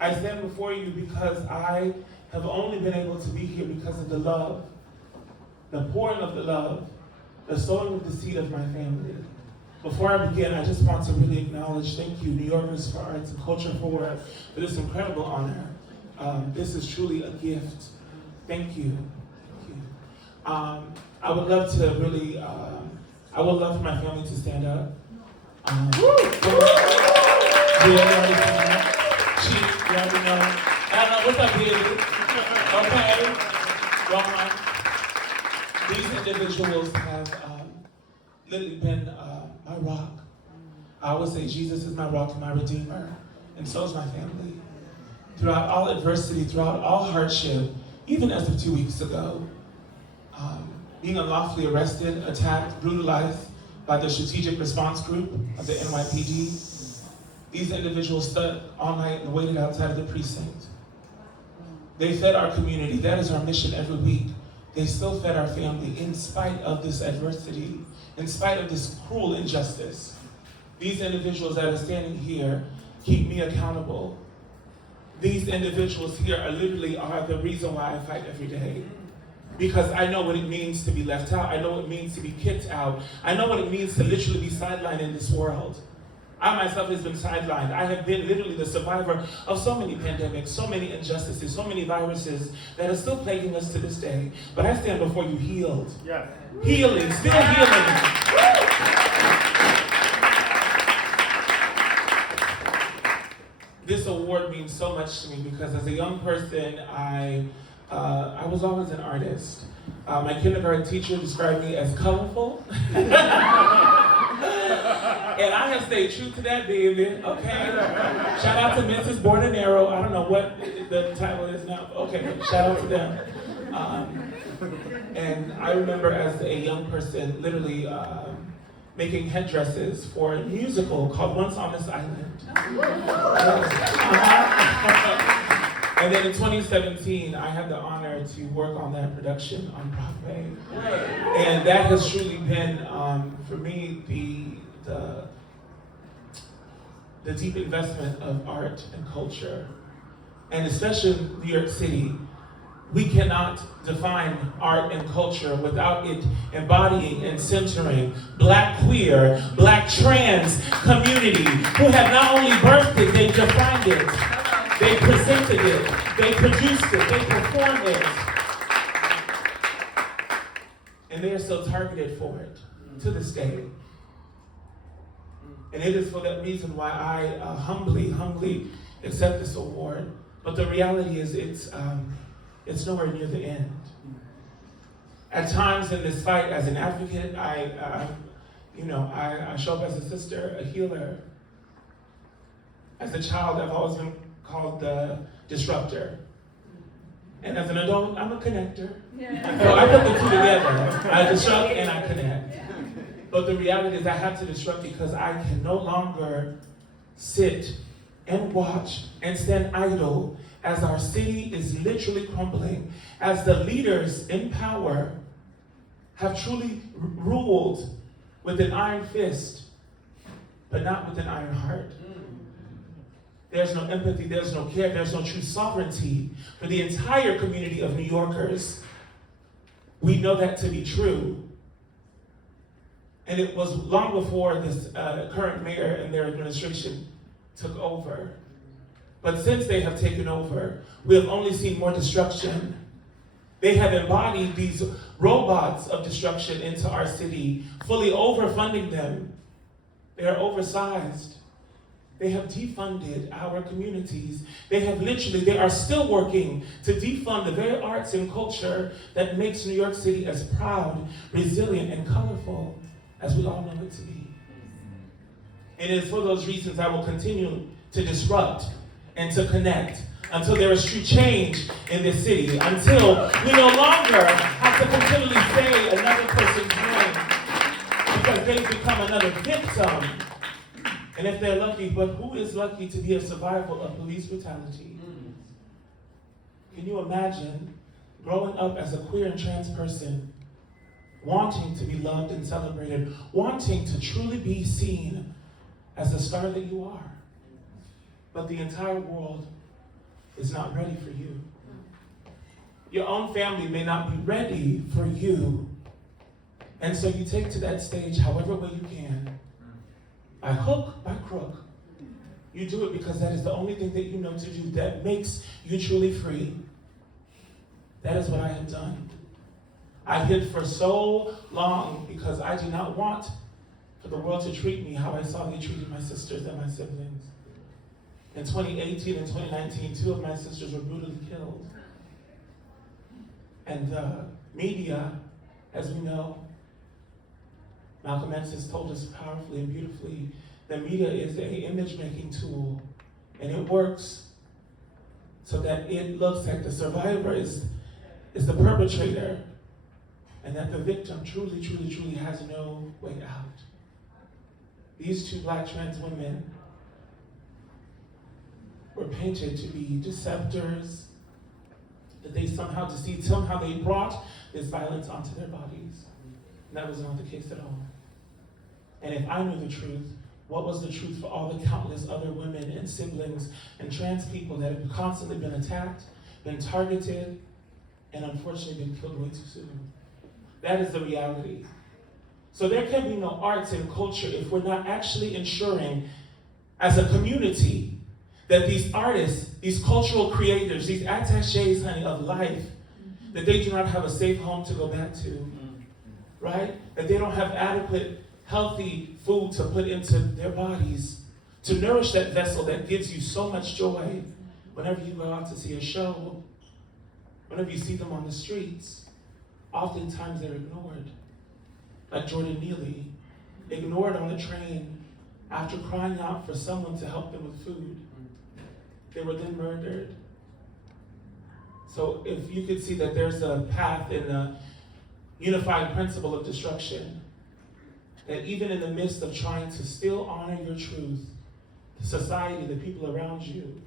I stand before you because I have only been able to be here because of the love, the pouring of the love, the sowing of the seed of my family. Before I begin, I just want to really acknowledge, thank you, New Yorkers for Arts and Culture for this incredible honor. This is truly a gift. Thank you. Thank you. I would love to really, I would love for my family to stand up. Chief, you already know. I don't know, what's up, baby? Okay. Well, these individuals have literally been my rock. I always say Jesus is my rock and my redeemer, and so is my family. Throughout all adversity, throughout all hardship, even as of 2 weeks ago, being unlawfully arrested, attacked, brutalized by the Strategic Response Group of the NYPD, these individuals stood all night and waited outside of the precinct. They fed our community. That is our mission every week. They still fed our family in spite of this adversity, in spite of this cruel injustice. These individuals that are standing here keep me accountable. These individuals here are the reason why I fight every day. Because I know what it means to be left out. I know what it means to be kicked out. I know what it means to literally be sidelined in this world. I myself has been sidelined. I have been literally the survivor of so many pandemics, so many injustices, so many viruses that are still plaguing us to this day. But I stand before you healed. Yeah. Healing, still healing. This award means so much to me because as a young person, I was always an artist. My kindergarten teacher described me as colorful. And I have stayed true to that, baby. Okay. Shout out to Mrs. Bordenero. I don't know what the title is now. Okay, shout out to them. And I remember as a young person, literally making headdresses for a musical called Once on This Island. And then in 2017, I had the honor to work on that production on Broadway. And that has truly been, for me, the deep investment of art and culture. And especially in New York City, we cannot define art and culture without it embodying and centering Black queer, Black trans community who have not only birthed it, they defined it, they presented it, they produced it, they performed it. And they are still targeted for it to this day. And it is for that reason why I humbly accept this award. But the reality is it's nowhere near the end. At times in this fight as an advocate, I show up as a sister, a healer. As a child, I've always been called the disruptor. And as an adult, I'm a connector. Yeah. So I put the two together. I disrupt and I connect. But the reality is I have to disrupt because I can no longer sit and watch and stand idle as our city is literally crumbling, as the leaders in power have truly ruled with an iron fist, but not with an iron heart. There's no empathy, there's no care, there's no true sovereignty for the entire community of New Yorkers. We know that to be true. And it was long before this current mayor and their administration took over. But since they have taken over, we have only seen more destruction. They have embodied these robots of destruction into our city, fully overfunding them. They are oversized. They have defunded our communities. They are still working to defund the very arts and culture that makes New York City as proud, resilient, and colorful as we all know it to be. And it is for those reasons I will continue to disrupt and to connect until there is true change in this city, until we no longer have to continually say another person's name because they've become another victim. And if they're lucky, but who is lucky to be a survivor of police brutality? Can you imagine growing up as a queer and trans person, wanting to be loved and celebrated, wanting to truly be seen as the star that you are, but the entire world is not ready for you. Your own family may not be ready for you. And so you take to that stage however way you can. By hook, by crook. You do it because that is the only thing that you know to do that makes you truly free. That is what I have done. I hid for so long because I did not want for the world to treat me how I saw they treated my sisters and my siblings. In 2018 and 2019, 2 of my sisters were brutally killed. And the media, as we know, Malcolm X has told us powerfully and beautifully, the media is an image-making tool, and it works so that it looks like the survivor is the perpetrator, and that the victim truly, truly, truly has no way out. These 2 Black trans women were painted to be deceptors, that they somehow deceived, somehow they brought this violence onto their bodies. And that was not the case at all. And if I knew the truth, what was the truth for all the countless other women and siblings and trans people that have constantly been attacked, been targeted, and unfortunately been killed way too soon? That is the reality. So there can be no arts and culture if we're not actually ensuring, as a community, that these artists, these cultural creators, these attachés, honey, of life, that they do not have a safe home to go back to, right? That they don't have adequate, healthy food to put into their bodies, to nourish that vessel that gives you so much joy whenever you go out to see a show, whenever you see them on the streets. Oftentimes they're ignored. Like Jordan Neely, ignored on the train after crying out for someone to help them with food. They were then murdered. So if you could see that there's a path in the unified principle of destruction, that even in the midst of trying to still honor your truth, the society, the people around you,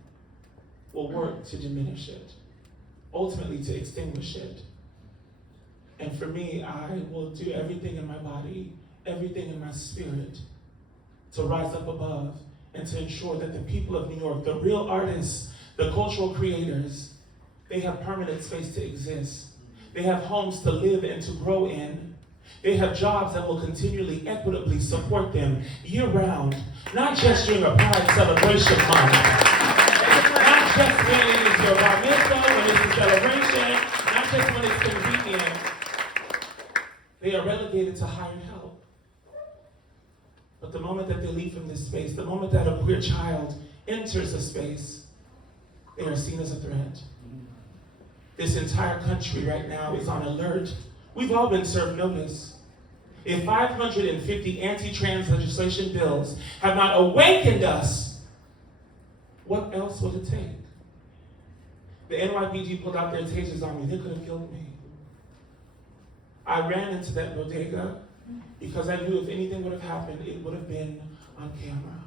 will work to diminish it, ultimately to extinguish it. And for me, I will do everything in my body, everything in my spirit, to rise up above and to ensure that the people of New York, the real artists, the cultural creators, they have permanent space to exist. They have homes to live and to grow in. They have jobs that will continually, equitably support them year-round, not just during a Pride celebration month. Not just when it is your bar mitzvah, when it's a celebration, not just when it's convenient. They are relegated to hired help. But the moment that they leave from this space, the moment that a queer child enters a space, they are seen as a threat. This entire country right now is on alert. We've all been served notice. If 550 anti-trans legislation bills have not awakened us, what else will it take? The NYPD pulled out their tasers on me. They could have killed me. I ran into that bodega because I knew if anything would have happened, it would have been on camera.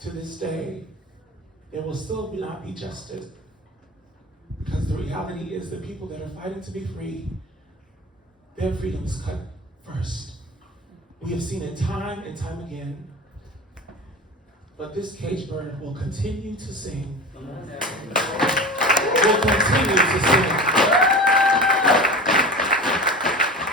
To this day, there will still not be justice, because the reality is the people that are fighting to be free, their freedom is cut first. We have seen it time and time again. But this cage bird will continue to sing. Will continue to sing.